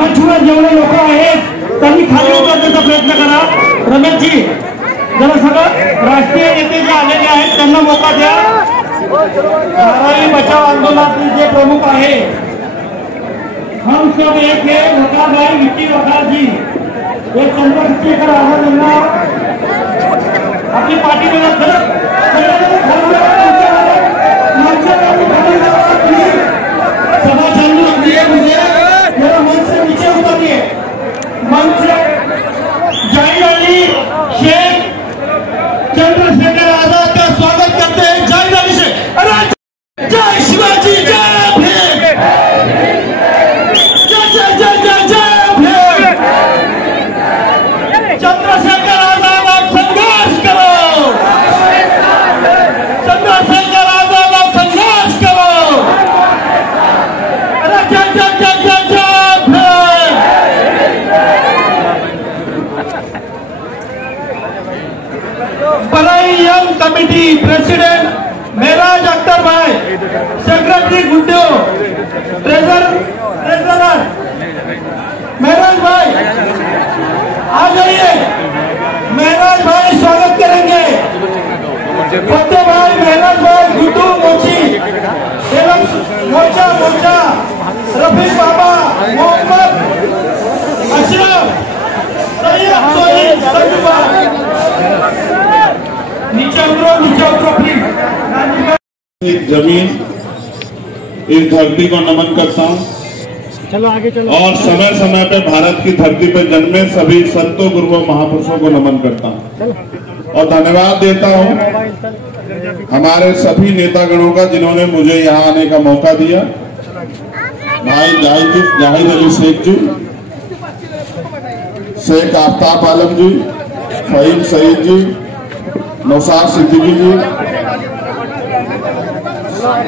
मंचवर जेवढे लोक आहेत त्यांनी खाली उतरण्याचा प्रयत्न करा। रमेशजी जरा सगळं राष्ट्रीय नेते जे आलेले आहेत त्यांना मौका द्या। धारावी बचाव आंदोलनातील जे प्रमुख आहे हम सब एक है वकार भाई विक्की वकार जी, ये चंद्रशेखर आझाद यांना आपली पार्टी में सभा चालू रखनी है। मुझे मेरा मंच से नीचे उतरिए। मंच जय अली शेख चंद्रशेखर आजाद का स्वागत करते हैं। जय अली शेख, अरे जय शिवाजी, जय भीम, जय जय जय जय जय भीम। चंद्रशेखर आजाद आप संघर्ष करो, चंद्रशेखर आजाद आप संघर्ष करो। अरे जय जय जय जय जय भीम। बलाई young committee president Meraj Akhtar भाई, सेक्रेटरी गुड्डो, ट्रेजरर मेराज भाई आ जाइए। मेराज भाई स्वागत करेंगे। फतेह भाई, मेराज भाई, गुड्डू मोची, मोर्चा मोर्चा, रफीक बाबा, मोहम्मद अशरफ, सैयद सोहेल, सजूबा, नीचे उतरो प्लीज। जमीन इस धरती को नमन करता हूँ। चलो आगे चलो। और समय समय पे भारत की धरती पर जन्मे सभी संतों गुरुओं महापुरुषों को नमन करता हूँ और धन्यवाद देता हूँ हमारे सभी नेतागणों का जिन्होंने मुझे यहाँ आने का मौका दिया। भाई जाहिद अली शेख जी, शेख आफ्ताब आलम जी, फहीम सईद जी, नौसार सिद्दीकी जी,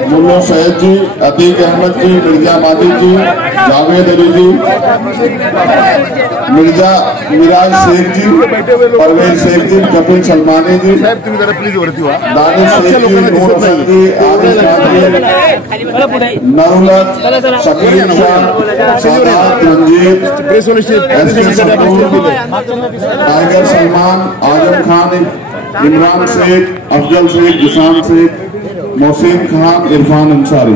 मुल्लो सैयद जी, अतीक अहमद जी, मिर्जा माजिद जी, जावेद अली जी, मिराज शेख जी, परवेज शेख जी, कपिल सलमानी जी, दानिश शेख जी, नूर हसन जी, आदिल खान जी, नरुलत, शकील शाह, सादात रंजीत, टाइगर सलमान, आजम खान, इमरान शेख, अफजल शेख, जिशान शेख, मोहसिन खान, इरफान अंसारी,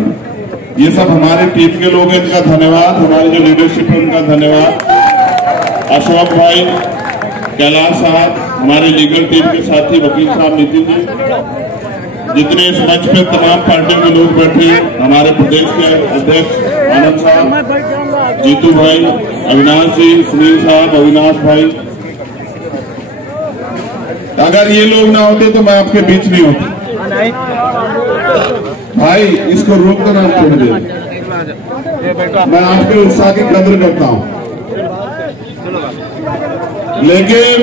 ये सब हमारे टीम के लोग हैं। इनका धन्यवाद। हमारी जो लीडरशिप है उनका धन्यवाद। अशोक भाई, कैलाश साहब, हमारे लीगल टीम के साथी वकील साहब, नितिन जी, जितने इस मंच पे तमाम पार्टियों के लोग बैठे, हमारे प्रदेश के अध्यक्ष आनंद साहब, जीतू भाई, अविनाश जी, सुनील साहब, अविनाश भाई, अगर ये लोग ना होते तो मैं आपके बीच नहीं होता। भाई इसको रोक कर आप छोड़ दे। मैं आपके उत्साह की कदर करता हूं, लेकिन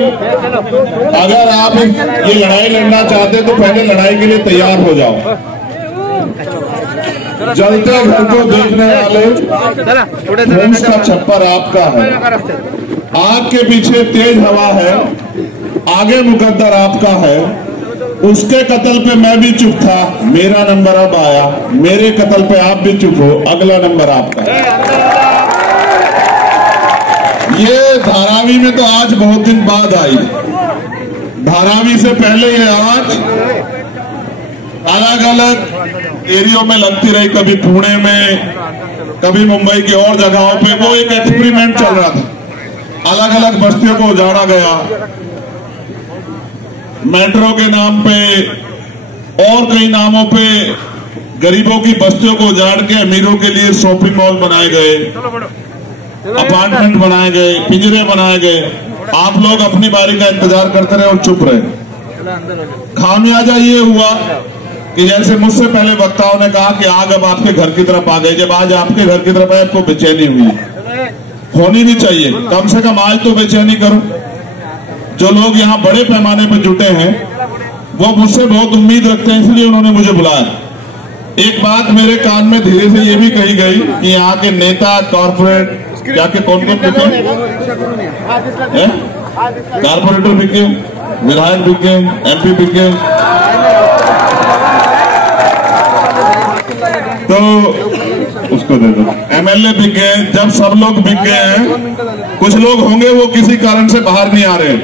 अगर आप ये लड़ाई लड़ना चाहते तो पहले लड़ाई के लिए तैयार हो जाओ। जलते घर को देखने वाले फूस का छप्पर आपका है, आग के पीछे तेज हवा है, आगे मुकद्दर आपका है। उसके कत्ल पे मैं भी चुप था, मेरा नंबर अब आया, मेरे कत्ल पे आप भी चुप हो, अगला नंबर आपका है। ये धारावी में तो आज बहुत दिन बाद आई, धारावी से पहले ये आज अलग अलग एरियो में लगती रही, कभी पुणे में, कभी मुंबई की और जगहों पे। वो एक एक्सपेरिमेंट चल रहा था, अलग अलग बस्तियों को उजाड़ा गया, मेट्रो के नाम पे और कई नामों पे गरीबों की बस्तियों को उजाड़ के अमीरों के लिए शॉपिंग मॉल बनाए गए, अपार्टमेंट बनाए गए, पिंजरे बनाए गए। आप लोग अपनी बारी का इंतजार करते रहे और चुप रहे। खामियाजा ये हुआ कि जैसे मुझसे पहले वक्ताओं ने कहा कि आग अब आपके घर की तरफ आ गई। जब आज आपके घर की तरफ आए आपको बेचैनी हुई, होनी नहीं चाहिए। कम से कम आज तो बेचैनी करो। जो लोग यहाँ बड़े पैमाने पर जुटे हैं वो मुझसे बहुत उम्मीद रखते हैं, इसलिए उन्होंने मुझे बुलाया। एक बात मेरे कान में धीरे से ये भी कही गई कि यहाँ के नेता, कॉर्पोरेट जाके कौन कौन बिके, कॉर्पोरेटर बिके, विधायक बिके, MP बिके। तो उसको दे दो। एमएलए बिक गए, जब सब लोग बिक गए हैं, कुछ लोग होंगे वो किसी कारण से बाहर नहीं आ रहे,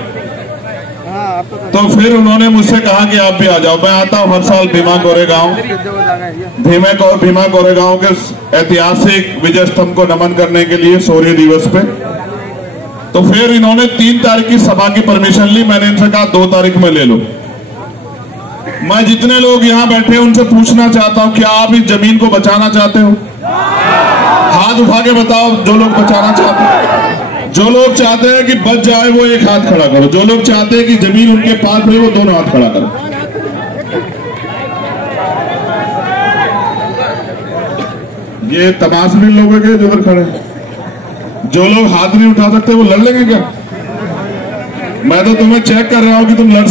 तो फिर उन्होंने मुझसे कहा कि आप भी आ जाओ। मैं आता हूँ हर साल भीमा कोरेगांव के ऐतिहासिक विजय स्तंभ को नमन करने के लिए शौर्य दिवस पे। तो फिर इन्होंने 3 तारीख की सभा की परमिशन ली। मैंने इनसे कहा 2 तारीख में ले लो। मैं जितने लोग यहाँ बैठे हैं उनसे पूछना चाहता हूँ, क्या आप इस जमीन को बचाना चाहते हो? हाथ उठा के बताओ जो लोग बचाना चाहते हैं। जो लोग चाहते हैं कि बच जाए वो एक हाथ खड़ा करो, जो लोग चाहते हैं कि जमीन उनके पास रहे वो दोनों हाथ खड़ा करो। ये तमाशबीन लोग हैं जो उधर खड़े हैं। जो लोग हाथ नहीं उठा सकते वो लड़ लेंगे क्या? मैं तो तुम्हें चेक कर रहा हूं कि तुम लड़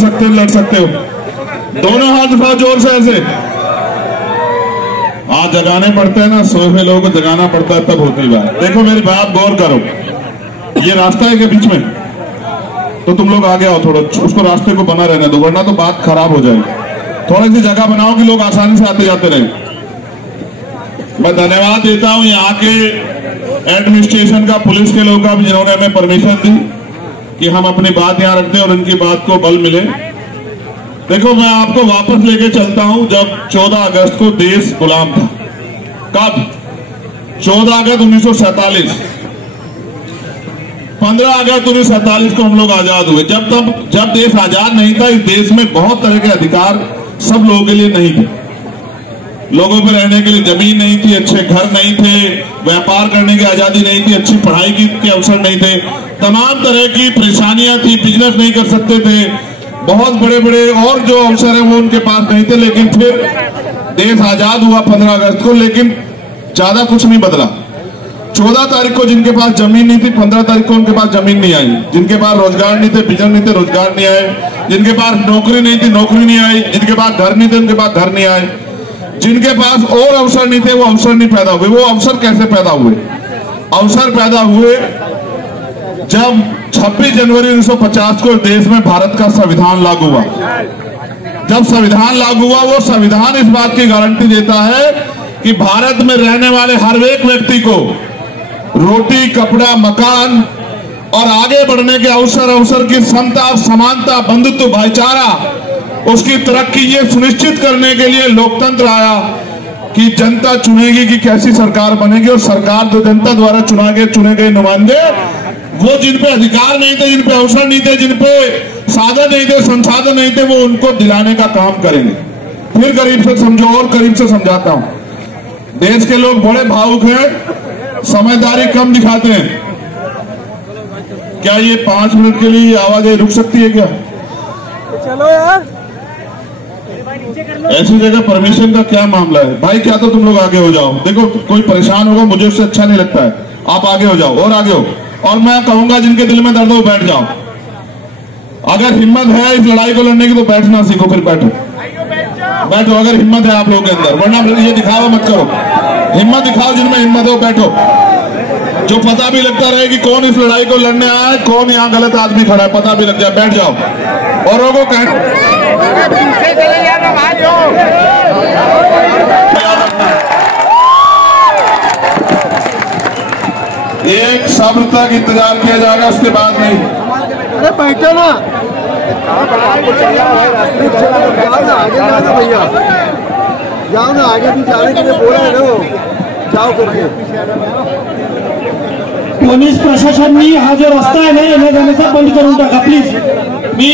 सकते हो। दोनों हाथ उठाओ जोर से ऐसे। आज जगाने पड़ते हैं ना, सोए हुए लोगों को जगाना पड़ता है, तब होती बात। देखो मेरी बात गौर करो, ये रास्ता है के बीच में, तो तुम लोग आगे आओ, थोड़ा उसको रास्ते को बना रहने दो, वरना तो बात खराब हो जाएगी। थोड़ी सी जगह बनाओ कि लोग आसानी से आते जाते रहे। मैं धन्यवाद देता हूं यहाँ के एडमिनिस्ट्रेशन का, पुलिस के लोगों का भी, जिन्होंने हमें परमिशन दी कि हम अपनी बात यहाँ रख दें और उनकी बात को बल मिले। देखो मैं आपको वापस लेके चलता हूं, जब 14 अगस्त को देश गुलाम था। कब? 14 अगस्त 1947। 15 अगस्त 1947 को हम लोग आजाद हुए। जब देश आजाद नहीं था, इस देश में बहुत तरह के अधिकार सब लोगों के लिए नहीं थे। लोगों को रहने के लिए जमीन नहीं थी, अच्छे घर नहीं थे, व्यापार करने की आजादी नहीं थी, अच्छी पढ़ाई के अवसर नहीं थे, तमाम तरह की परेशानियां थी, बिजनेस नहीं कर सकते थे, बहुत बड़े बड़े और जो अवसर है वो उनके पास नहीं थे। लेकिन फिर देश आजाद हुआ 15 अगस्त को, लेकिन ज्यादा कुछ नहीं बदला। 14 तारीख को जिनके पास जमीन नहीं थी, 15 तारीख को उनके पास जमीन नहीं आई। जिनके पास रोजगार नहीं थे, बिजनेस नहीं थे, रोजगार नहीं आए। जिनके पास नौकरी नहीं थी, नौकरी नहीं आई। जिनके पास घर नहीं थे, उनके पास घर नहीं आए। जिनके पास और अवसर नहीं थे, वो अवसर नहीं पैदा हुए। वो अवसर कैसे पैदा हुए? अवसर पैदा हुए जब 26 जनवरी 1950 को देश में भारत का संविधान लागू हुआ। जब संविधान लागू हुआ, वो संविधान इस बात की गारंटी देता है कि भारत में रहने वाले हर एक व्यक्ति को रोटी, कपड़ा, मकान और आगे बढ़ने के अवसर की समता, समानता, बंधुत्व, भाईचारा, उसकी तरक्की, ये सुनिश्चित करने के लिए लोकतंत्र आया कि जनता चुनेगी कि कैसी सरकार बनेगी। और सरकार जो जनता द्वारा चुने गए नुमाइंदे, वो जिन पे अधिकार नहीं थे, जिन पे अवसर नहीं थे, जिन पे साधन नहीं थे, संसाधन नहीं थे, वो उनको दिलाने का काम करेंगे। फिर करीब से समझो और करीब से समझाता हूं। देश के लोग बड़े भावुक हैं, समझदारी कम दिखाते हैं। क्या ये 5 मिनट के लिए आवाजें रुक सकती है क्या? चलो यार, ऐसी जगह परमिशन का क्या मामला है भाई? क्या तो तुम लोग आगे हो जाओ। देखो कोई परेशान होगा, मुझे उससे अच्छा नहीं लगता है। आप आगे हो जाओ और आगे हो। और मैं कहूंगा जिनके दिल में दर्द हो बैठ जाओ। अगर हिम्मत है इस लड़ाई को लड़ने की तो बैठना सीखो, फिर बैठो बैठो अगर हिम्मत है आप लोगों के अंदर, वरना ये दिखावा मत करो। हिम्मत दिखाओ, जिनमें हिम्मत हो बैठो। जो पता भी लगता रहे कि कौन इस लड़ाई को लड़ने आया है, कौन यहाँ गलत आदमी खड़ा है, पता भी लग जाए, बैठ जाओ। औरों को एक सब्र तक इंतजार किया जाएगा, उसके बाद नहीं। अरे बैठो ना, भैया जाओ ना, आगे भी जाने के लिए बोला है ना, जाओ करके। पोलीस प्रशासनाने हा जो रस्ता आहे ना, येण्या जाण्याचा बंद करून टाका प्लीज। मी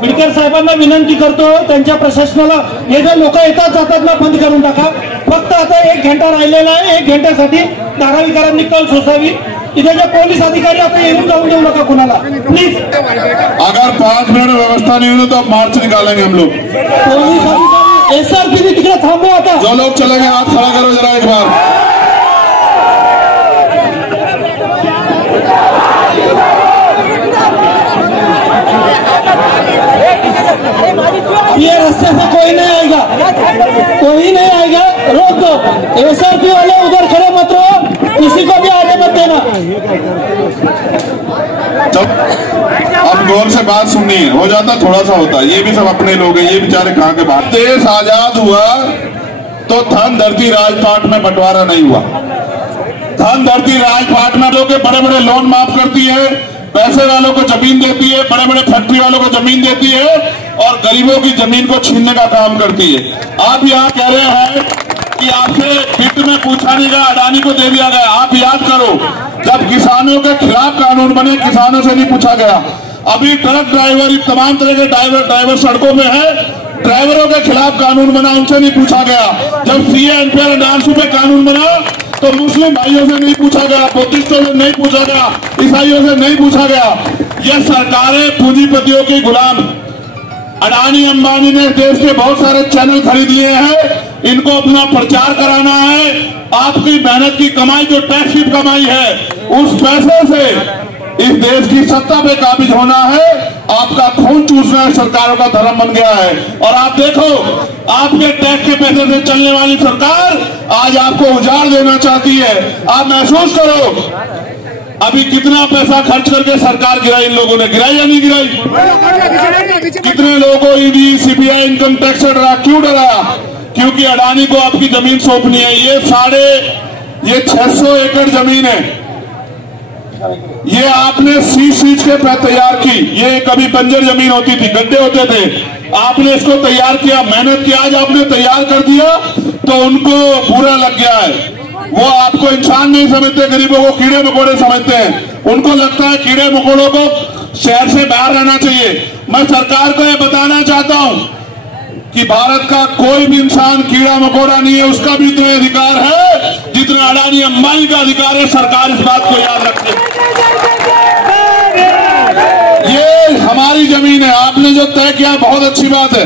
बिडकर साहेबांना विनंती करतो, त्यांच्या प्रशासनाला हे जे लोक येतात जातात ना, बंद करून टाका। फक्त आता 1 घंटा राहिलेला आहे, 1 घंट्यासाठी धारावीकरांनी कळ सोसावी। इथे जे पोलीस अधिकारी आता येऊन जाऊन देऊ नका कोणाला प्लीज। अगर 5 मिनट व्यवस्था नहीं हुई तो मार्च निकालेंगे हम लोग। पोलीस अधिकारी SRP भी तिकडे थांबवा आता। जो लोग चलेंगे हाथ खड़ा करो जरा एक बार। ये रास्ते से कोई नहीं आएगा, कोई नहीं आएगा, रोक दो। SRP वाले उधर खड़े मत रहो, किसी को भी आने मत देना। अब गौर से बात सुननी है, हो जाता थोड़ा सा होता है। ये भी सब अपने लोग हैं, ये बेचारे कहाँ के बात। देश आजाद हुआ तो धन धरती राजपाट में बंटवारा नहीं हुआ। धन धरती राजपाट में लोग बड़े बड़े लोन माफ करती है, पैसे वालों को जमीन देती है, बड़े बड़े फैक्ट्री वालों को जमीन देती है और गरीबों की जमीन को छीनने का काम करती है। आप यहाँ कह रहे हैं कि आपसे वित्त में पूछा नहीं गया, अडानी को दे दिया गया। आप याद करो, जब किसानों के खिलाफ कानून बने, किसानों से नहीं पूछा गया। अभी ट्रक ड्राइवर, तमाम तरह के ड्राइवर सड़कों में है, ड्राइवरों के खिलाफ कानून बना, उनसे नहीं पूछा गया। जब सीए एनपीआर एनआरसी पे कानून बना तो मुस्लिम भाइयों से नहीं पूछा गया, बुद्धिस्टों से नहीं पूछा गया, ईसाइयों से नहीं पूछा गया। ये सरकारें पूंजीपतियों की गुलाम। अडानी अंबानी ने देश के बहुत सारे चैनल खरीद लिए हैं, इनको अपना प्रचार कराना है। आपकी मेहनत की कमाई, जो टैक्स की कमाई है, उस पैसे से इस देश की सत्ता पे काबिज होना है। आपका खून चूसना है, सरकारों का धर्म बन गया है। और आप देखो, आपके टैक्स के पैसे से चलने वाली सरकार आज आपको उजाड़ देना चाहती है। आप महसूस करो, अभी कितना पैसा खर्च करके सरकार गिराई, इन लोगों ने गिराई या नहीं गिराई? कितने लोगों को ईडी, सीबीआई, इनकम टैक्स से डरा? क्यों डराया? क्योंकि अडानी को आपकी जमीन सौंपनी है। ये 600 एकड़ जमीन है, ये आपने सींच के तैयार की। ये कभी बंजर जमीन होती थी, गड्ढे होते थे, आपने इसको तैयार किया, मेहनत किया, आज आपने तैयार कर दिया तो उनको बुरा लग गया है। वो आपको इंसान नहीं समझते, गरीबों को कीड़े मकोड़े समझते हैं। उनको लगता है कीड़े मकोड़ों को शहर से बाहर रहना चाहिए। मैं सरकार को यह बताना चाहता हूं कि भारत का कोई भी इंसान कीड़ा मकोड़ा नहीं है, उसका भी इतना अधिकार है जितना अडानी अंबानी का अधिकार है। सरकार इस बात को याद रखे। ये हमारी जमीन है, आपने जो तय किया बहुत अच्छी बात है,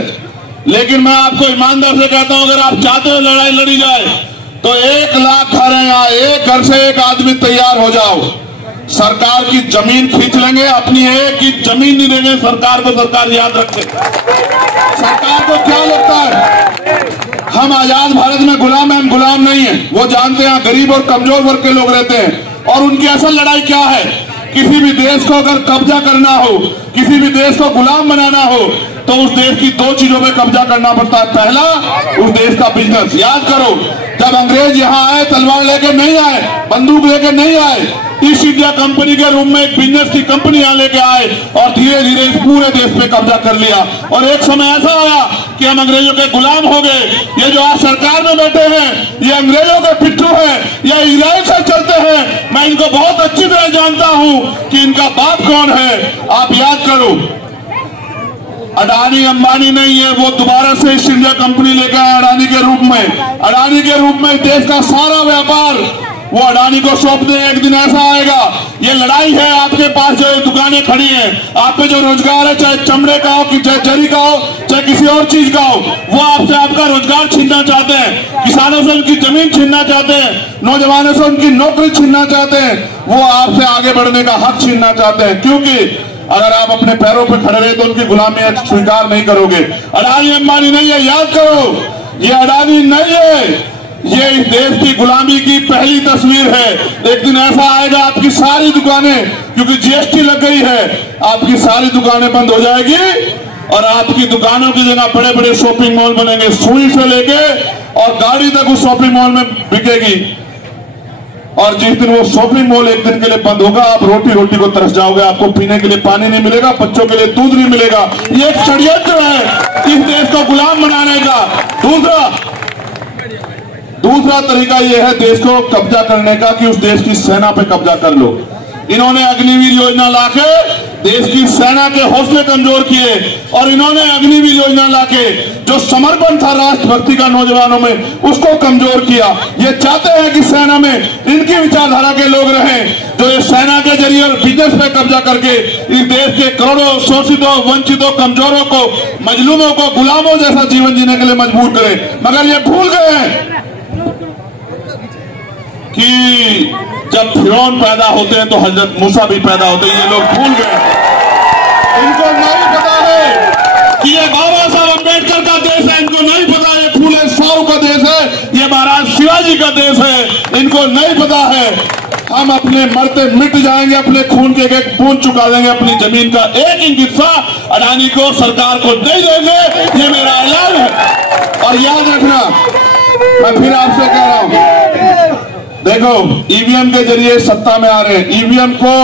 लेकिन मैं आपको ईमानदार से कहता हूं, अगर आप चाहते हो लड़ाई लड़ी जाए तो 1 लाख घर है यहाँ, एक घर से एक आदमी तैयार हो जाओ, सरकार की जमीन खींच लेंगे। अपनी एक की जमीन नहीं देंगे सरकार को। सरकार याद रखे, सरकार को क्या लगता है हम आजाद भारत में गुलाम हैं? हम गुलाम नहीं है। वो जानते हैं गरीब और कमजोर वर्ग के लोग रहते हैं। और उनकी असल लड़ाई क्या है? किसी भी देश को अगर कब्जा करना हो, किसी भी देश को गुलाम बनाना हो, तो उस देश की 2 चीजों पे कब्जा करना पड़ता है। पहला, उस देश का बिजनेस। याद करो, जब अंग्रेज यहाँ आए तलवार लेके नहीं आए, बंदूक लेके नहीं आए। ईस्ट इंडिया कंपनी के रूप में एक बिजनेस की कंपनी यहाँ लेके आए और धीरे धीरे इस पूरे देश पे कब्जा कर लिया। और एक समय ऐसा आया कि हम अंग्रेजों के गुलाम हो गए। ये जो आज सरकार में बैठे हैं, ये अंग्रेजों के पिट्ठू हैं, ये इजराइल से चलते हैं। मैं इनको बहुत अच्छी तरह जानता हूं कि इनका बाप कौन है। आप याद करो, अडानी अंबानी नहीं है, वो दोबारा से ईस्ट इंडिया कंपनी लेकर आए अडानी के रूप में। अडानी के रूप में देश का सारा व्यापार वो अडानी को सौंप दे। एक दिन ऐसा आएगा, ये लड़ाई है। आपके पास जो दुकानें खड़ी हैं, आप पे जो रोजगार है, चाहे चमड़े का हो, चाहे जरी का हो, चाहे किसी और चीज का हो, वो आपसे आपका रोजगार छीनना चाहते हैं। किसानों से उनकी जमीन छीनना चाहते हैं, नौजवानों से उनकी नौकरी छीनना चाहते हैं, वो आपसे आगे बढ़ने का हक छीनना चाहते हैं। क्योंकि अगर आप अपने पैरों पर खड़े रहे तो उनकी गुलामी स्वीकार नहीं करोगे। अडानी अंबानी नहीं है, याद करो, ये अडानी नहीं है, ये इस देश की गुलामी की पहली तस्वीर है। एक दिन ऐसा आएगा, आपकी सारी दुकानें, क्योंकि जीएसटी लग गई है, आपकी सारी दुकानें बंद हो जाएगी और आपकी दुकानों की जगह बड़े बड़े शॉपिंग मॉल बनेंगे। सुई से लेके और गाड़ी तक उस शॉपिंग मॉल में बिकेगी। और जिस दिन वो शॉपिंग मॉल एक दिन के लिए बंद होगा, आप रोटी को तरस जाओगे। आपको पीने के लिए पानी नहीं मिलेगा, बच्चों के लिए दूध नहीं मिलेगा। ये एक षड्यंत्र है इस देश को गुलाम बनाने का। दूसरा तरीका यह है देश को कब्जा करने का कि उस देश की सेना पे कब्जा कर लो। इन्होंने अग्निवीर योजना लाके देश की सेना के हौसले कमजोर किए और इन्होंने अग्निवीर योजना लाके जो समर्पण था राष्ट्रभक्ति का नौजवानों में, उसको कमजोर किया। ये चाहते हैं कि सेना में इनकी विचारधारा के लोग रहें, जो ये सेना के जरिए और बिजनेस पे कब्जा करके इस देश के करोड़ों शोषितों, वंचितों, कमजोरों को, मजलूमों को गुलामों जैसा जीवन जीने के लिए मजबूर करें। मगर ये भूल गए हैं कि जब फिरौन पैदा होते हैं तो हजरत मूसा भी पैदा होते हैं। ये लोग भूल गए। इनको नहीं पता है कि ये बाबा साहब अम्बेडकर का देश है। इनको नहीं पता ये फूले साहू का देश है, ये महाराज शिवाजी का देश है। इनको नहीं पता है हम अपने मरते मिट जाएंगे, अपने खून के एक बूंद चुका देंगे, अपनी जमीन का 1 इंच हिस्सा अडानी को, सरकार को नहीं देंगे। ये मेरा ऐलान है। और याद रखना, मैं फिर आपसे कह रहा हूं, देखो ईवीएम के जरिए सत्ता में आ रहे हैं। ईवीएम को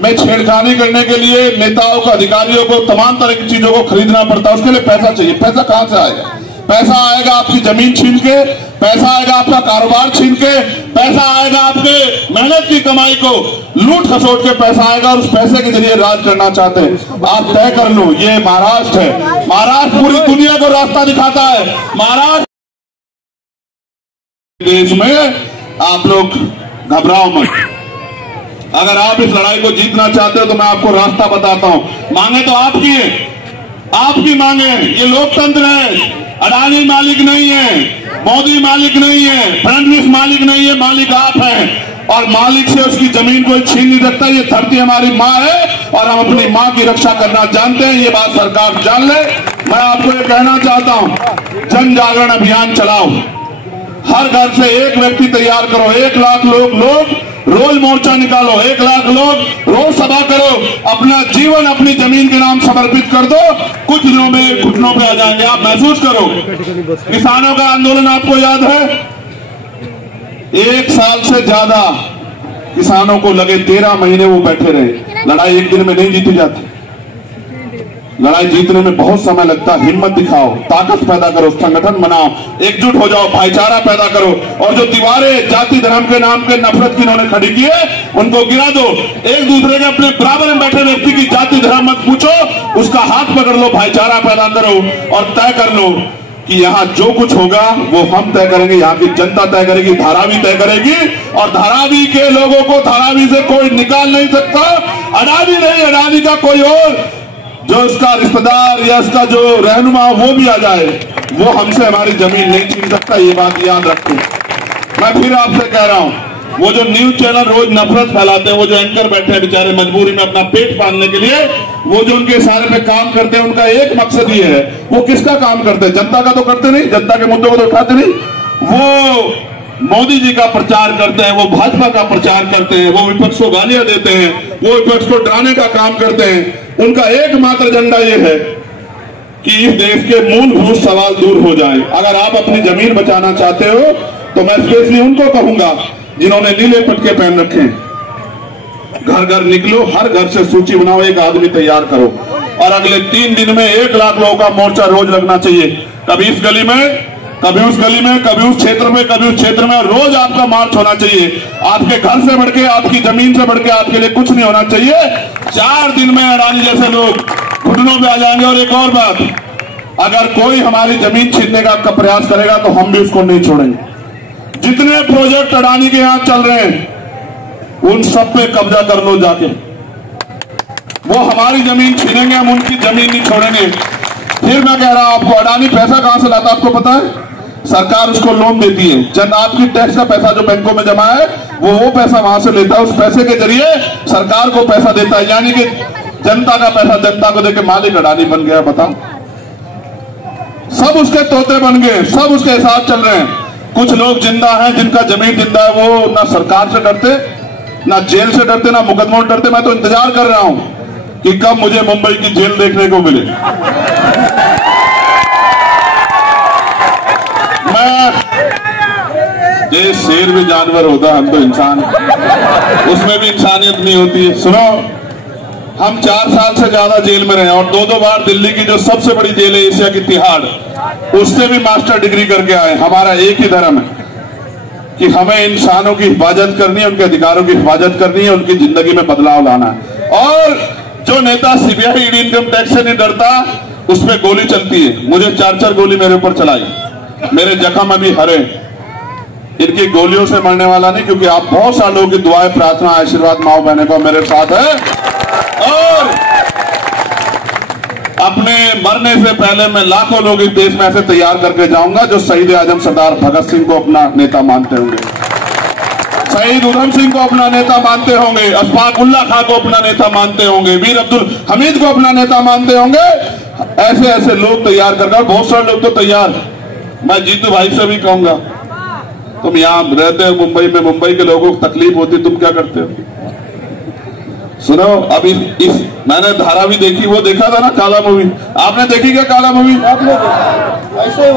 में छेड़खानी करने के लिए नेताओं को, अधिकारियों को तमाम तरह की चीजों को खरीदना पड़ता है। उसके लिए पैसा चाहिए। पैसा कहां से आएगा? पैसा आएगा आपकी जमीन छीन के, पैसा आएगा आपका कारोबार छीन के, पैसा आएगा आपके मेहनत की कमाई को लूट खसोट के पैसा आएगा, और उस पैसे के जरिए राज करना चाहते हैं। आप तय कर लो, ये महाराष्ट्र है। महाराष्ट्र पूरी दुनिया को रास्ता दिखाता है। महाराष्ट्र देश में आप लोग घबराओ मत। अगर आप इस लड़ाई को जीतना चाहते हो तो मैं आपको रास्ता बताता हूं। मांगे तो आपकी है, आपकी मांगे। ये लोकतंत्र है। अडानी मालिक नहीं है, मोदी मालिक नहीं है, फडणवीस मालिक नहीं है, मालिक आप हैं। और मालिक से उसकी जमीन कोई छीन नहीं सकता। ये धरती हमारी माँ है और हम अपनी माँ की रक्षा करना जानते हैं। ये बात सरकार जान ले। मैं आपको ये कहना चाहता हूं, जन जागरण अभियान चलाओ। हर घर से एक व्यक्ति तैयार करो। 1 लाख लोग रोज मोर्चा निकालो। 1 लाख लोग रोज सभा करो। अपना जीवन अपनी जमीन के नाम समर्पित कर दो। कुछ दिनों में घुटनों पे आ जाएंगे। आप महसूस करो। किसानों का आंदोलन आपको याद है? 1 साल से ज्यादा किसानों को लगे, 13 महीने वो बैठे रहे। लड़ाई एक दिन में नहीं जीती जाती। लड़ाई जीतने में बहुत समय लगता है। हिम्मत दिखाओ, ताकत पैदा करो, संगठन बनाओ, एकजुट हो जाओ, भाईचारा पैदा करो। और जो दीवारें जाति धर्म के नाम पे नफरत की इन्होंने खड़ी की है, उनको गिरा दो। एक दूसरे के अपने बराबर में बैठे व्यक्ति की जाति धर्म मत पूछो, उसका हाथ पकड़ लो, भाईचारा पैदा करो और तय कर लो कि यहाँ जो कुछ होगा वो हम तय करेंगे, यहाँ की जनता तय करेगी, धारावी तय करेगी। और धारावी के लोगों को धारावी से कोई निकाल नहीं सकता। अडानी नहीं, अडानी का कोई और जो इसका रिश्तेदार या इसका जो रहनुमा वो भी आ जाए, वो हमसे हमारी जमीन नहीं छीन सकता। ये बात याद रखें। मैं फिर आपसे कह रहा हूं, वो जो न्यूज चैनल रोज नफरत फैलाते हैं, वो जो एंकर बैठे हैं बेचारे मजबूरी में अपना पेट पालने के लिए, वो जो उनके इशारे पे काम करते हैं, उनका एक मकसद ये है। वो किसका काम करते हैं? जनता का तो करते नहीं, जनता के मुद्दों को तो उठाते नहीं। वो मोदी जी का प्रचार करते हैं, वो भाजपा का प्रचार करते हैं, वो विपक्ष को गालियां देते हैं, वो विपक्ष को डराने का काम करते हैं। उनका एकमात्र एजेंडा ये है कि इस देश के मूलभूत सवाल दूर हो जाए। अगर आप अपनी जमीन बचाना चाहते हो तो मैं स्पेशली उनको कहूंगा जिन्होंने नीले पटके पहन रखे हैं, घर घर निकलो, हर घर से सूची बनाओ, एक आदमी तैयार करो और अगले 3 दिन में 1 लाख लोगों का मोर्चा रोज लगना चाहिए। कभी इस गली में, कभी उस गली में, कभी उस क्षेत्र में, कभी उस क्षेत्र में। रोज आपका मार्च होना चाहिए। आपके घर से बढ़ के, आपकी जमीन से बढ़ के आपके लिए कुछ नहीं होना चाहिए। 4 दिन में अडानी जैसे लोग घुटनों पे आ जाएंगे। और एक और बात, अगर कोई हमारी जमीन छीनने का प्रयास करेगा तो हम भी उसको नहीं छोड़ेंगे। जितने प्रोजेक्ट अडानी के यहां चल रहे हैं उन सब पे कब्जा कर लो जाके। वो हमारी जमीन छीनेंगे, हम उनकी जमीन नहीं छोड़ेंगे। फिर मैं कह रहा हूं आपको, अडानी पैसा कहां से लाता आपको पता है? सरकार उसको लोन देती है। जन आपकी टैक्स का पैसा जो बैंकों में जमा है वो पैसा वहां से लेता है। उस पैसे के जरिए सरकार को पैसा देता है। यानी कि जनता का पैसा जनता को देके मालिक अडानी बन गया। बताओ, सब उसके तोते बन गए, सब उसके हिसाब चल रहे हैं। कुछ लोग जिंदा हैं, जिनका जमीन जिंदा है, वो ना सरकार से डरते, ना जेल से डरते, ना मुकदमों से डरते। मैं तो इंतजार कर रहा हूं कि कब मुझे मुंबई की जेल देखने को मिले। ये शेर भी जानवर होता है, हम तो इंसान, उसमें भी इंसानियत नहीं होती है। सुनो, हम 4 साल से ज्यादा जेल में रहे और 2-2 बार दिल्ली की जो सबसे बड़ी जेल है एशिया की, तिहाड़, उससे भी मास्टर डिग्री करके आए। हमारा एक ही धर्म है कि हमें इंसानों की हिफाजत करनी है, उनके अधिकारों की हिफाजत करनी है, उनकी जिंदगी में बदलाव लाना है। और जो नेता सीबीआई ईडी इनकम टैक्स से नहीं डरता, उसमें गोली चलती है। मुझे 4-4 गोली मेरे ऊपर चलाई, मेरे जख्म अभी हरे। इनकी गोलियों से मरने वाला नहीं, क्योंकि आप बहुत सारे लोगों की दुआएं, प्रार्थना, आशीर्वाद माओ बहने को मेरे साथ है। और अपने मरने से पहले मैं लाखों लोग इस देश में ऐसे तैयार करके जाऊंगा जो शहीद आजम सरदार भगत सिंह को अपना नेता मानते होंगे, शहीद उधम सिंह को अपना नेता मानते होंगे, अशफाक उल्लाह खां को अपना नेता मानते होंगे, वीर अब्दुल हमीद को अपना नेता मानते होंगे। ऐसे ऐसे लोग तैयार कर, बहुत सारे लोग तो तैयार। मैं जीतू भाई से भी कहूंगा, तुम यहां रहते हो मुंबई में, मुंबई के लोगों को तकलीफ होती, तुम क्या करते हो? सुनो, अभी इस मैंने धारावी देखी, वो देखा था ना काला मूवी, आपने देखी क्या काला मूवी?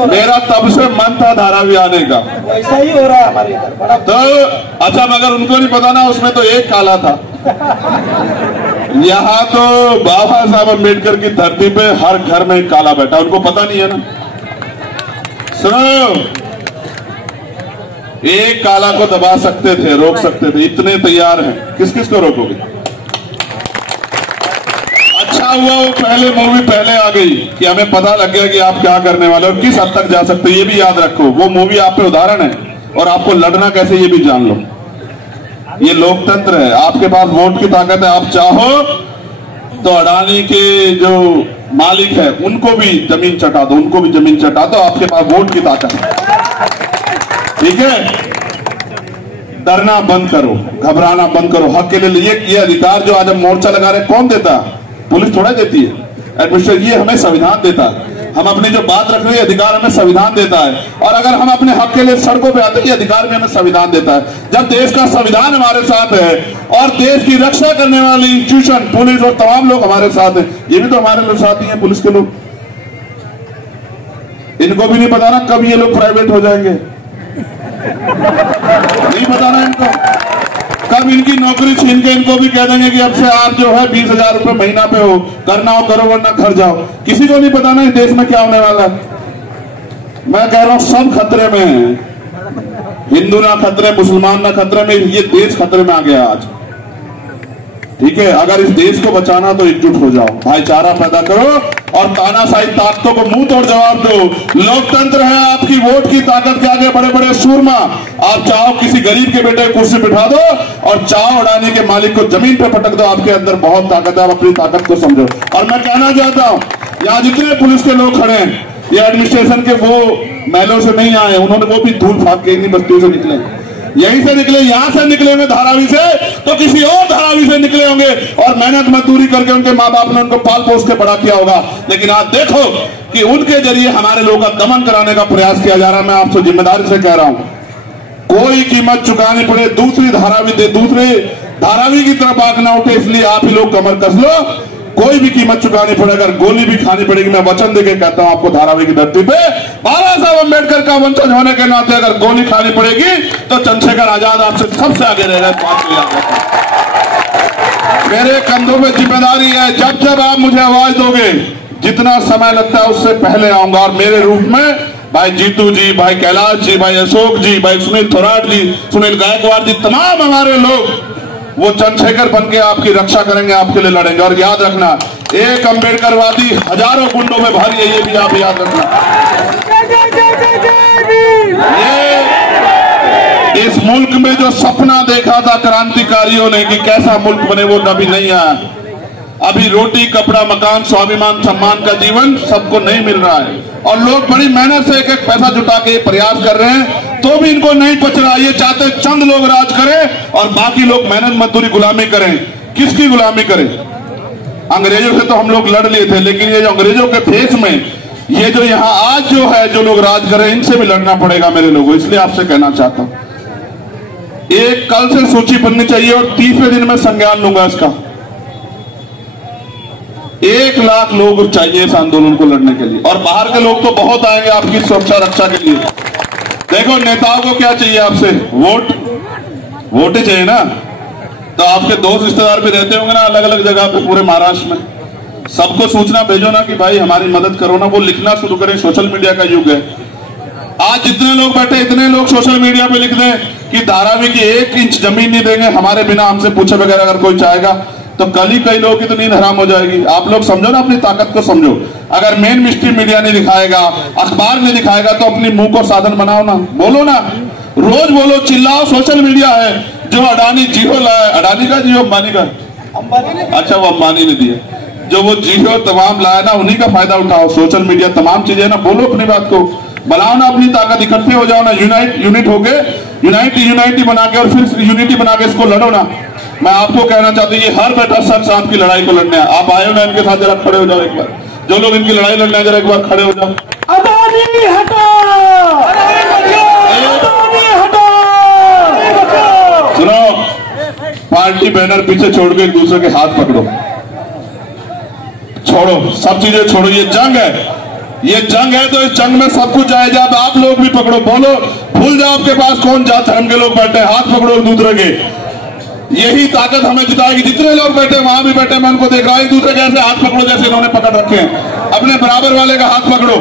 मेरा तब से मन था धारावी आने का, ऐसा ही हो रहा है हमारे इधर। तो अच्छा, मगर उनको नहीं पता ना, उसमें तो एक काला था। यहाँ तो बाबा साहब अम्बेडकर की धरती पे हर घर में एक काला बैठा, उनको पता नहीं है ना। सुनो, एक काला को दबा सकते थे, रोक सकते थे, इतने तैयार हैं, किस किस को रोकोगे? अच्छा हुआ वो पहले मूवी पहले आ गई कि हमें पता लग गया कि आप क्या करने वाले और किस हद तक जा सकते हैं। ये भी याद रखो, वो मूवी आप पे उदाहरण है, और आपको लड़ना कैसे ये भी जान लो। ये लोकतंत्र है, आपके पास वोट की ताकत है। आप चाहो तो अडानी के जो मालिक है उनको भी जमीन चटा दो, उनको भी जमीन चटा दो, आपके पास वोट की ताकत है। ठीक है, डरना बंद करो, घबराना बंद करो, हक के लिए। ये अधिकार जो आज हम मोर्चा लगा रहे, कौन देता? पुलिस थोड़ा देती है, एडमिनिस्ट्रेशन, ये हमें संविधान देता है। हम अपनी जो बात रख रहे हैं, अधिकार हमें संविधान देता है, और अगर हम अपने हक के लिए सड़कों पे आते हैं, ये अधिकार भी हमें संविधान देता है। जब देश का संविधान हमारे साथ है और देश की रक्षा करने वाली इंस्टीट्यूशन, पुलिस और तमाम लोग हमारे साथ हैं, ये भी तो हमारे लोग साथ ही हैं, पुलिस के लोग। इनको भी नहीं पता ना कब ये लोग प्राइवेट हो जाएंगे, नहीं पता ना इनको, कब इनकी नौकरी छीन के इनको भी कह देंगे कि अब से आप जो है 20,000 रुपए महीना पे हो, करना हो करो वरना घर जाओ। किसी को नहीं पता ना इस देश में क्या होने वाला है। मैं कह रहा हूं सब खतरे में है, हिंदू ना खतरे, मुसलमान ना खतरे में, ये देश खतरे में आ गया आज। ठीक है, अगर इस देश को बचाना तो एकजुट हो जाओ, भाईचारा पैदा करो और तानाशाही ताकतों को मुंह तोड़ जवाब दो। लोकतंत्र है, आपकी वोट की ताकत के आगे बड़े बड़े सूरमा। आप चाहो किसी गरीब के बेटे को कुर्सी बिठा दो और चाहो अडानी के मालिक को जमीन पे पटक दो, आपके अंदर बहुत ताकत है, आप अपनी ताकत को समझो। और मैं कहना चाहता हूं, यहाँ जितने पुलिस के लोग खड़े हैं, ये एडमिनिस्ट्रेशन के वो महलों से नहीं आए, उन्होंने वो भी धूल फाक के इन्हीं बस्तियों से निकले, यहीं से निकले, यहां से निकले होंगे धारावी से, तो किसी और धारावी से निकले होंगे, और मेहनत मजदूरी करके उनके माँ बाप ने उनको पाल पोस के बड़ा किया होगा। लेकिन आज देखो कि उनके जरिए हमारे लोगों का दमन कराने का प्रयास किया जा रहा है। मैं आपसे जिम्मेदारी से कह रहा हूं, कोई कीमत चुकानी पड़े, दूसरे धारावी की तरफ आग ना उठे, इसलिए आप ही लोग कमर कस लो। कोई भी कीमत चुकानी पड़े, अगर गोली भी खानी पड़ेगी, मैं वचन देके कहता हूं आपको, धारावी की धरती पे बाबा साहब अम्बेडकर का वंशज होने के नाते अगर गोली खानी पड़ेगी तो चंद्रशेखर आजाद आपसे सबसे आगे रह रहे। मेरे कंधों में जिम्मेदारी है, जब जब आप मुझे आवाज दोगे, जितना समय लगता है उससे पहले आऊंगा, और मेरे रूप में भाई जीतू जी, भाई कैलाश जी, भाई अशोक जी, भाई सुनील थोराट जी, सुनील गायकवाड़ जी, तमाम हमारे लोग वो चंद्रशेखर बन के आपकी रक्षा करेंगे, आपके लिए लड़ेंगे। और याद रखना, एक अम्बेडकरवादी हजारों गुंडों में भारी है, ये भी आप याद रखना। ये इस मुल्क में जो सपना देखा था क्रांतिकारियों ने कि कैसा मुल्क बने, वो अभी नहीं आया। अभी रोटी कपड़ा मकान स्वाभिमान सम्मान का जीवन सबको नहीं मिल रहा है, और लोग बड़ी मेहनत से एक एक पैसा जुटा के प्रयास कर रहे हैं, तो भी इनको नहीं पच रहा। ये चाहते चंद लोग राज करें और बाकी लोग मेहनत मजदूरी गुलामी करें। किसकी गुलामी करें? अंग्रेजों से तो हम लोग लड़ लिए थे, लेकिन ये जो अंग्रेजों के फेस में ये जो यहाँ आज जो है, जो लोग राज कर रहे हैं, इनसे भी लड़ना पड़ेगा मेरे लोगों। इसलिए आपसे कहना चाहता हूं, एक कल से सूची बननी चाहिए और 30वें दिन में संज्ञान लूंगा इसका। 1 लाख लोग चाहिए इस आंदोलन को लड़ने के लिए, और बाहर के लोग तो बहुत आएंगे आपकी सुरक्षा रक्षा के लिए। देखो, नेताओं को क्या चाहिए आपसे? वोट ही चाहिए ना। तो आपके दोस्त रिश्तेदार भी रहते होंगे ना अलग अलग जगह पे पूरे महाराष्ट्र में, सबको सूचना भेजो ना कि भाई हमारी मदद करो ना, वो लिखना शुरू करें। सोशल मीडिया का युग है, आज जितने लोग बैठे इतने लोग सोशल मीडिया पे लिख दें कि धारावी की 1 इंच जमीन नहीं देंगे हमारे बिना, हमसे पूछे बगैर अगर कोई चाहेगा, तो कल ही कई लोगों की तो नींद हराम हो जाएगी। आप लोग समझो ना, अपनी ताकत को समझो। अगर मेन मिस्ट्री मीडिया नहीं दिखाएगा, अखबार नहीं दिखाएगा, तो अपनी मुंह को साधन बनाओ ना, बोलो ना, रोज बोलो, चिल्लाओ। सोशल मीडिया है जो अडानी जियो लाया, अडानी का जियो, अंबानी का, अच्छा वो अंबानी ने दिया, जो वो जियो तमाम लाया ना, उन्हीं का फायदा उठाओ। सोशल मीडिया तमाम चीजें ना, बोलो अपनी बात को, बनाओ ना अपनी ताकत, इकट्ठे हो जाओ ना, यूनिट होके यूनिटी बना के और फिर यूनिटी बना के इसको लड़ो ना। मैं आपको कहना चाहता हूँ, ये हर बैठा शख्स आपकी लड़ाई को लड़ने आप आए हो ना, इनके साथ जरा खड़े हो जाओ एक बार। जो लोग इनकी लड़ाई लड़ने हैं, जरा एक बार खड़े हो जाओ। अडानी हटाओ, अडानी हटाओ। सुनो, पार्टी बैनर पीछे छोड़ के एक दूसरे के हाथ पकड़ो, छोड़ो, सब चीजें छोड़ो। ये जंग है, ये जंग है, तो इस जंग में सब कुछ जायज। अब आप लोग भी पकड़ो, बोलो, भूल जाओ आपके पास कौन जात धर्म के लोग बैठे, हाथ पकड़ो एक दूसरे के। यही ताकत हमें जिताएगी। जितने लोग बैठे वहां भी बैठे, मैं उनको देख रहा हूं, एक दूसरे के ऐसे हाथ पकड़ो जैसे इन्होंने पकड़ रखे हैं। अपने बराबर वाले का हाथ पकड़ो,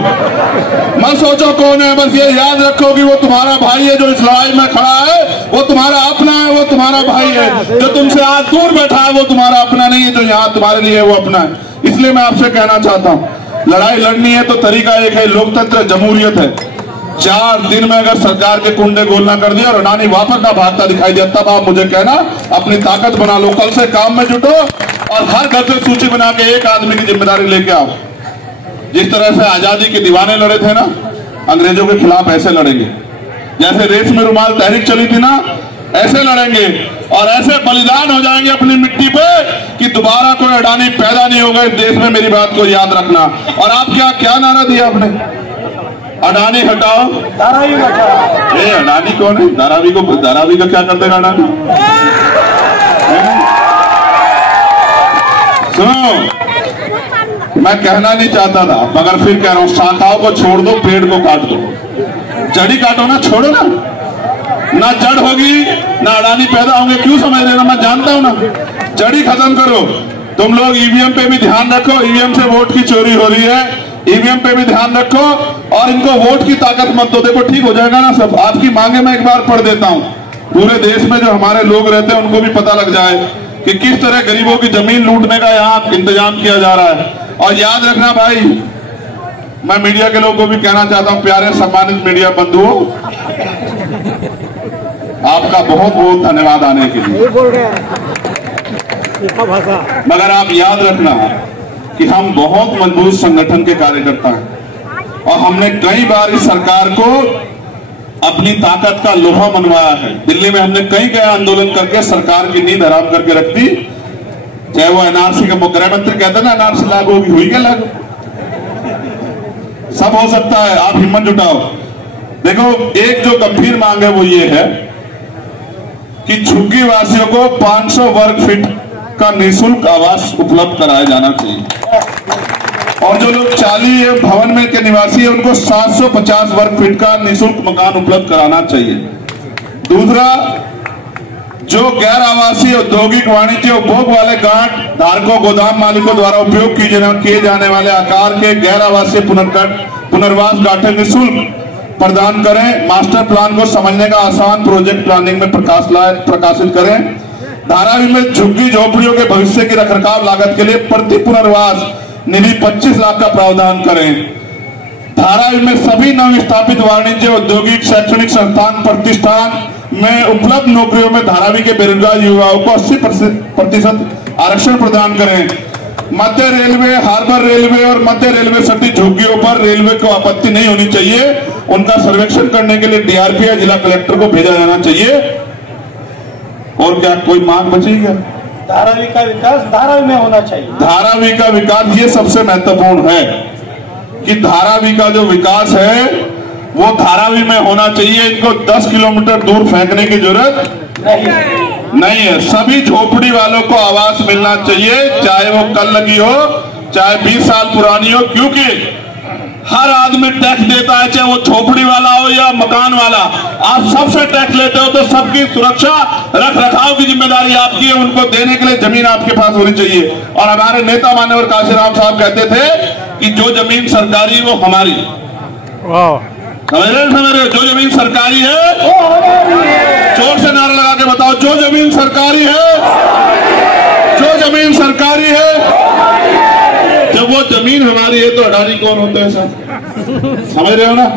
मत सोचो कौन है, बस ये याद रखो कि वो तुम्हारा भाई है। जो इस लड़ाई में खड़ा है वो तुम्हारा अपना है, वो तुम्हारा भाई है। जो तुमसे आज दूर बैठा है वो तुम्हारा अपना नहीं है, जो यहाँ तुम्हारे लिए वो अपना है। इसलिए मैं आपसे कहना चाहता हूँ, लड़ाई लड़नी है तो तरीका एक है, लोकतंत्र, जमहूरियत है। 4 दिन में अगर सरकार के कुंडे गोल ना कर दिया और अडानी वापस ना भागता दिखाई दिया, तब आप मुझे कहना अपनी ताकत बना लो। कल से काम में जुटो और हर घर से सूची बना के एक आदमी की जिम्मेदारी लेके आओ। जिस तरह से आजादी के दीवाने लड़े थे ना, अंग्रेजों के खिलाफ ऐसे लड़ेंगे। जैसे रेशमी रुमाल तहरीक चली थी ना, ऐसे लड़ेंगे और ऐसे बलिदान हो जाएंगे अपनी मिट्टी पे कि दोबारा कोई अडानी पैदा नहीं होगा इस देश में। मेरी बात को याद रखना। और आप क्या नारा दिया आपने? अडानी हटाओ, धारावी हटाओ। ये अडानी कौन है? धारावी को, धारावी का क्या कर देगा अडानी? सुनो, मैं कहना नहीं चाहता था मगर फिर कह रहा हूं, शाखाओं को छोड़ दो, पेड़ को काट दो। जड़ी काटो ना, छोड़ो ना, ना जड़ होगी ना अडानी पैदा होंगे। क्यों समझ रहे हो? मैं जानता हूं ना। जड़ी खत्म करो। तुम लोग ईवीएम पे भी ध्यान रखो, ईवीएम से वोट की चोरी हो रही है, ईवीएम पे भी ध्यान रखो और इनको वोट की ताकत मत दो। देखो ठीक हो जाएगा ना सब। आपकी मांगे मैं एक बार पढ़ देता हूं, पूरे देश में जो हमारे लोग रहते हैं उनको भी पता लग जाए कि किस तरह गरीबों की जमीन लूटने का यहाँ इंतजाम किया जा रहा है। और याद रखना भाई, मैं मीडिया के लोगों को भी कहना चाहता हूं, प्यारे सम्मानित मीडिया बंधुओं, आपका बहुत बहुत धन्यवाद आने के लिए। मगर आप याद रखना कि हम बहुत मजबूत संगठन के कार्यकर्ता हैं और हमने कई बार इस सरकार को अपनी ताकत का लोहा मनवाया है। दिल्ली में हमने कई आंदोलन करके सरकार की नींद हराम करके रख दी। चाहे वो एनआरसी का गृह मंत्री कहते हैं ना, एनआरसी लागू होगी, हुई क्या लागू? सब हो सकता है, आप हिम्मत जुटाओ। देखो, एक जो गंभीर मांग है वो ये है कि झुग्गी वासियों को 500 वर्ग फीट का निःशुल्क आवास उपलब्ध कराया जाना चाहिए और जो लोग 40 भवन में के निवासी है उनको 750 वर्ग फीट का निःशुल्क मकान उपलब्ध कराना चाहिए। दूसरा, जो गैर आवासीय औद्योगिक वाणिज्य उपभोग वाले गांठ धारकों गोदाम मालिकों द्वारा उपयोग किए जाने वाले आकार के गैर आवासीय पुनर्वास गांठें निःशुल्क प्रदान करें। मास्टर प्लान को समझने का आसान प्रोजेक्ट प्लानिंग में प्रकाशित करें। धारावी में झुग्गी झोपड़ियों के भविष्य की रखरखाव लागत के लिए प्रति पुनर्वास निधि 25 लाख का प्रावधान करें। धारावी में सभी नवस्थापित वाणिज्य औद्योगिक शैक्षणिक संस्थान प्रतिष्ठान में उपलब्ध नौकरियों में धारावी के बेरोजगार युवाओं को 80% आरक्षण प्रदान करें। मध्य रेलवे, हार्बर रेलवे और मध्य रेलवे सटी झुग्गियों पर रेलवे को आपत्ति नहीं होनी चाहिए। उनका सर्वेक्षण करने के लिए डीआरपी या जिला कलेक्टर को भेजा जाना चाहिए। और क्या कोई मांग बची क्या? धारावी का विकास धारावी में होना चाहिए। धारावी का विकास, ये सबसे महत्वपूर्ण है कि धारावी का जो विकास है वो धारावी में होना चाहिए। इनको 10 किलोमीटर दूर फेंकने की जरूरत नहीं है। सभी झोपड़ी वालों को आवास मिलना चाहिए, चाहे वो कल लगी हो चाहे 20 साल पुरानी हो, क्योंकि हर आदमी टैक्स देता है, चाहे वो झोपड़ी वाला हो या मकान वाला। आप सबसे टैक्स लेते हो तो सबकी सुरक्षा रख रखाव की जिम्मेदारी आपकी है। उनको देने के लिए जमीन आपके पास होनी चाहिए। और हमारे नेता मान्यवर काशीराम साहब कहते थे कि जो जमीन सरकारी वो हमारी। समझ रहे? जो जमीन सरकारी है, जोर से नारा लगा के बताओ, जो जमीन सरकारी है, जो जमीन सरकारी है। जब वो जमीन हमारी है तो अडानी कौन होते हैं सर? समझ रहे हो ना?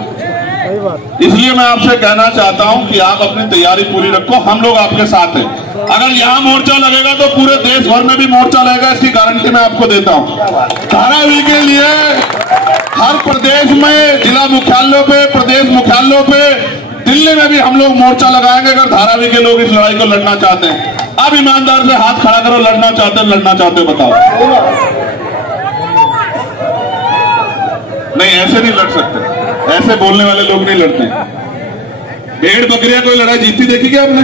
इसलिए मैं आपसे कहना चाहता हूं कि आप अपनी तैयारी पूरी रखो, हम लोग आपके साथ हैं। अगर यहाँ मोर्चा लगेगा तो पूरे देश भर में भी मोर्चा लगेगा, इसकी गारंटी मैं आपको देता हूं। धारावी के लिए हर प्रदेश में, जिला मुख्यालयों पे, प्रदेश मुख्यालयों पे, दिल्ली में भी हम लोग मोर्चा लगाएंगे अगर धारावी के लोग इस लड़ाई को लड़ना चाहते हैं। अब ईमानदार से हाथ खड़ा करो, लड़ना चाहते हो बताओ। नहीं, ऐसे नहीं लड़ सकते, ऐसे बोलने वाले लोग नहीं लड़ते। भेड़ बकरियां कोई लड़ाई जीतती देखी क्या आपने?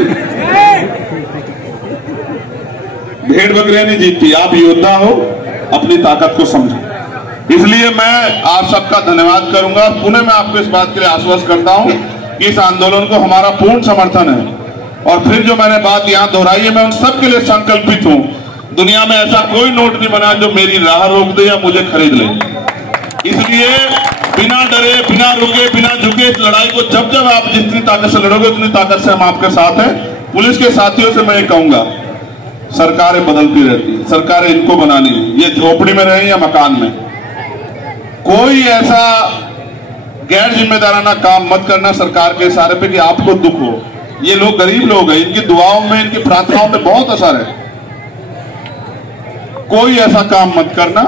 भेड़ बकरियां नहीं जीतती, आप योद्धा हो, अपनी ताकत को समझो। इसलिए मैं आप सबका धन्यवाद करूंगा। पुनः मैं आपको इस बात के लिए आश्वस्त करता हूं कि इस आंदोलन को हमारा पूर्ण समर्थन है। और फिर जो मैंने बात यहां दोहराई है, मैं उन सब के लिए संकल्पित हूं। दुनिया में ऐसा कोई नोट नहीं बना जो मेरी राह रोक दे या मुझे खरीद ले। इसलिए बिना डरे, बिना रुके, बिना झुके इस लड़ाई को जब जब आप जितनी ताकत से लड़ोगे उतनी ताकत से हम आपके साथ हैं। पुलिस के साथियों से मैं ये कहूंगा, सरकारें बदलती रहती है, सरकारें इनको बनानी है, ये झोपड़ी में रहे या मकान में। कोई ऐसा गैर जिम्मेदाराना काम मत करना सरकार के इशारे पे कि आपको दुख हो। ये लोग गरीब लोग हैं, इनकी दुआओं में, इनकी प्रार्थनाओं में बहुत असर है। कोई ऐसा काम मत करना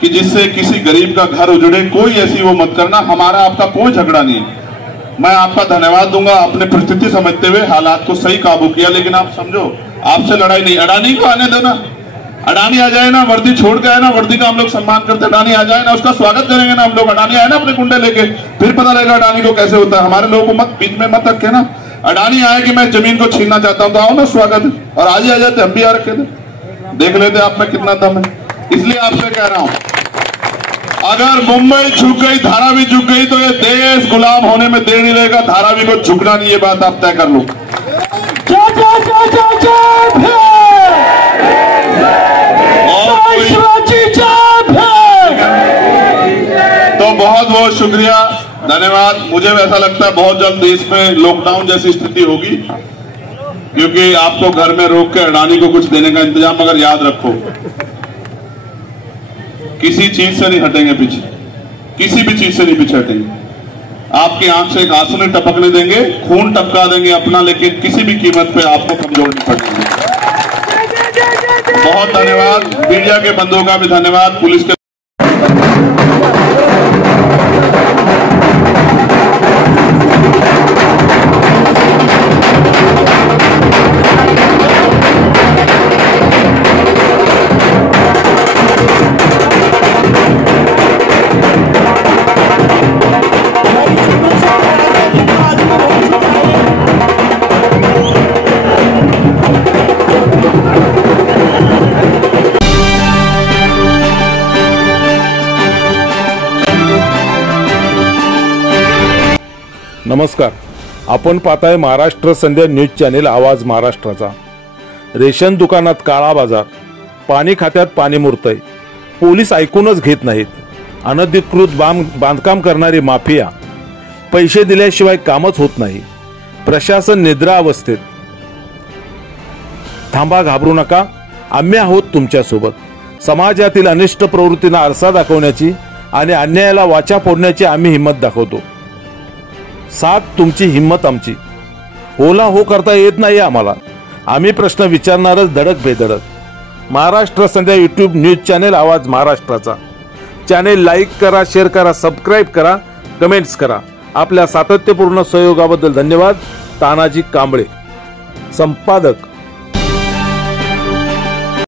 कि जिससे किसी गरीब का घर उजड़े, कोई ऐसी वो मत करना। हमारा आपका कोई झगड़ा नहीं है। मैं आपका धन्यवाद दूंगा, आपने परिस्थिति समझते हुए हालात को सही काबू किया। लेकिन आप समझो, आपसे लड़ाई नहीं, अडानी को आने देना। अडानी आ जाए ना, वर्दी छोड़ के आए ना, वर्दी का हम लोग सम्मान करते, अडानी आ जाए ना, उसका स्वागत करेंगे ना हम लोग। अडानी आए ना अपने कुंडे लेके, फिर पता लगेगा अडानी को कैसे होता है। हमारे लोगों को मत बीच में मत रखे ना। अडानी आए कि मैं जमीन को छीनना चाहता हूं तो आओ ना, स्वागत है। और आज ही आ जाते, हम भी आ रखे थे, देख लेते आप में कितना दम है। इसलिए आपसे कह रहा हूं, अगर मुंबई झुक गई, धारावी झुक गई तो ये देश गुलाम होने में देर नहीं लगेगा। धारावी को झुकना नहीं, ये बात आप तय कर लो। तो बहुत बहुत शुक्रिया, धन्यवाद। मुझे ऐसा लगता है बहुत जल्द देश में लॉकडाउन जैसी स्थिति होगी, क्योंकि आपको घर में रोक के अडानी को कुछ देने का इंतजाम। मगर याद रखो, किसी चीज से नहीं हटेंगे पीछे, किसी भी चीज से नहीं पीछे हटेंगे। आपकी आंख से एक आंसू नहीं टपकने देंगे, खून टपका देंगे अपना, लेकिन किसी भी कीमत पे आपको कमजोर नहीं पड़ेंगे। बहुत धन्यवाद। मीडिया के बंधुओं का भी धन्यवाद, पुलिस के नमस्कार, आपण पाहताय महाराष्ट्र संध्या न्यूज चॅनेल आवाज महाराष्ट्राचा। रेशन दुकानात काळा बाजार, पाणी खात्यात पाणी मुरतंय, पोलीस ऐकूनच घेत नाहीत, अनधिकृत बांधकाम करणारी माफिया, पैसे दिल्याशिवाय कामच होत नाही, प्रशासन निद्रा अवस्थेत। थांबा, घाबरू नका, आम्ही आहोत तुमच्यासोबत। समाजातील अनिष्ट प्रवृत्तींना आरसा दाखवण्याची आणि अन्यायाला वाचा फोडण्याची आम्ही हिम्मत दाखवतो। साथ तुमची, हिम्मत आमची। होला हो करता येत नाही आम्हाला, आम्ही प्रश्न विचारणारच धडक बेधडक। महाराष्ट्र संध्या यूट्यूब न्यूज चॅनेल आवाज महाराष्ट्राचा चॅनेल लाईक करा, शेअर करा, सबस्क्राईब करा, कमेंट्स करा। आपल्या सातत्यपूर्ण सहयोगाबद्दल धन्यवाद। तानाजी कांबळे, संपादक